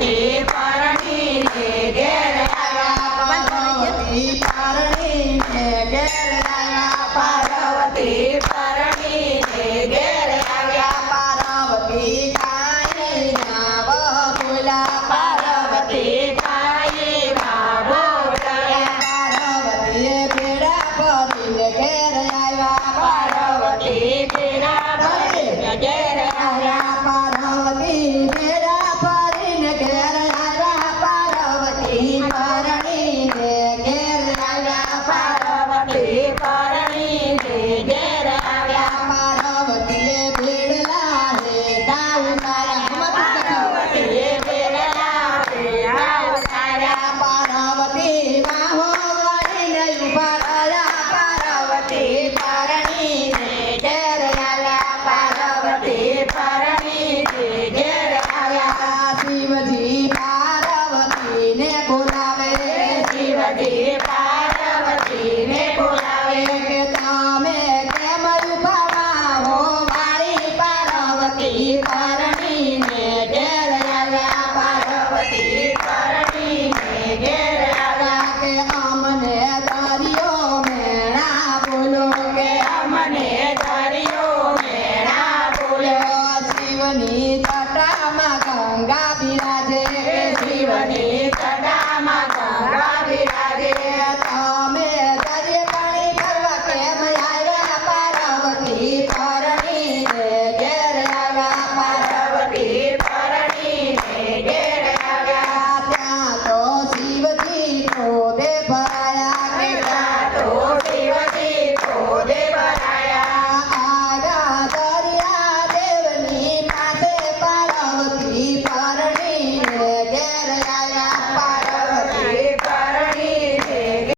પાર્વતી પરણીને ઘેર આવ્યા પાર્વતી પરણીને ઘેર આવ્યા પાર્વતી પરણીને ઘેર આવ્યા પાર્વતી કાઈ ના બોલા પાર્વતી કાઈ ના બોલા પાર્વતી પીડા ભરીને ઘેર આવ્યા પાર્વતી પીડા ભરીને ઘેર આવ્યા પાર્વતી પીડા ભરીને ઘેર આવ્યા પાર્વતી પરણીને ઘેર આવ્યા પાર્વતી પરણીને ઘેર આવ્યા પાર્વતીએ ભીડલા રે ગાઉ તારા પાર્વતીએ ભીડલા રે ગાઉ તારા પાર્વતી વાહો વળીને ઉભા રહ્યા પાર્વતી પરણીને ઘેર આવ્યા પાર્વતી પરણીને ઘેર આવ્યા શિવજી પાર્વતીને બોલાવે શિવજી પાર્વતીને બોલાવે કે તમે કેમ ઉભા હો મારી પાર્વતી પરણીને ઘેર આવ્યા પાર્વતી પરણીને ઘેર આવ્યા કે અમને દરિયો મેણા બોલો કે અમને દરિયો મેણા બોલો શિવની જટામાં ગંગા બિરાજે શિવની